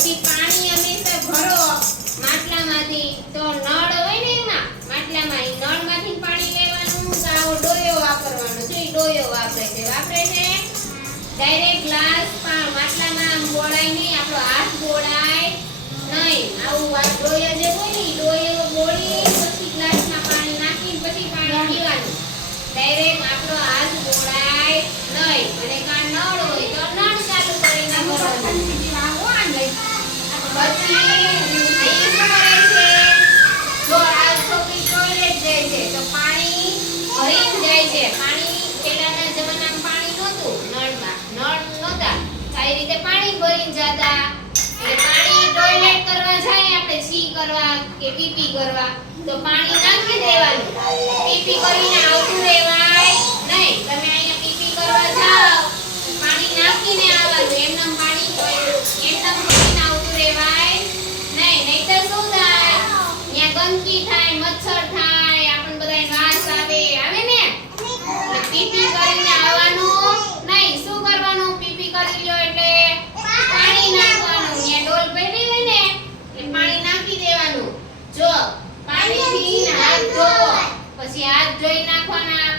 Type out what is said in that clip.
પછી પાણી હંમેશા ભરો માટલામાંથી. તો નળ હોય ને એમાં માટલામાં એ નળમાંથી પાણી લેવાનું તો આવો ડોયો વાપરવાનો. છે એ ડોયો વાપરે છે. વાપરે છે? ડાયરેક્ટ ગ્લાસ માટલામાં આમ બોળાય નહીં આપણો હાથ બોળાય નહીં. આવું આ ડોયો જે હોય ને ડોયો બોળી પછી ગ્લાસમાં પાણી નાખી પછી પાણી પીવાનું. ડાયરેક્ટ આપણો હાથ બોળાય નહીં. અને કાં નળ હોય તો નળ ચાલુ કરીને ભરવાનું. ભરીને જતા. એટલે પાણી ટોયલેટ કરવા જાય, આપણે છી કરવા કે પીપી કરવા. તો પાણી નાખી દેવાનું. પીપી કરીને આવતું રહેવાય નહીં. તમે અહીંયા પીપી કરવા જાઓ, પાણી નાખીને આવવાનું. એમનેમ પાણી એમનેમ ભરીને આવતું રહેવાય નહીં. નહીંતર શું થાય? ત્યાં ગંદકી થાય, મચ્છર થાય, આપણને બધાય વાસ આવે. આવે ને? પીપી કરીને આવવાનું નહીં શું કરવાનું પીપી કરી લ્યો એટલે પાણી નાખવાનું ત્યાં ડોલ ભરી હોય ને એટલે પાણી નાખી જો પાણીથી હાથ ધોવો પછી હાથ ધોઈ નાખવાના.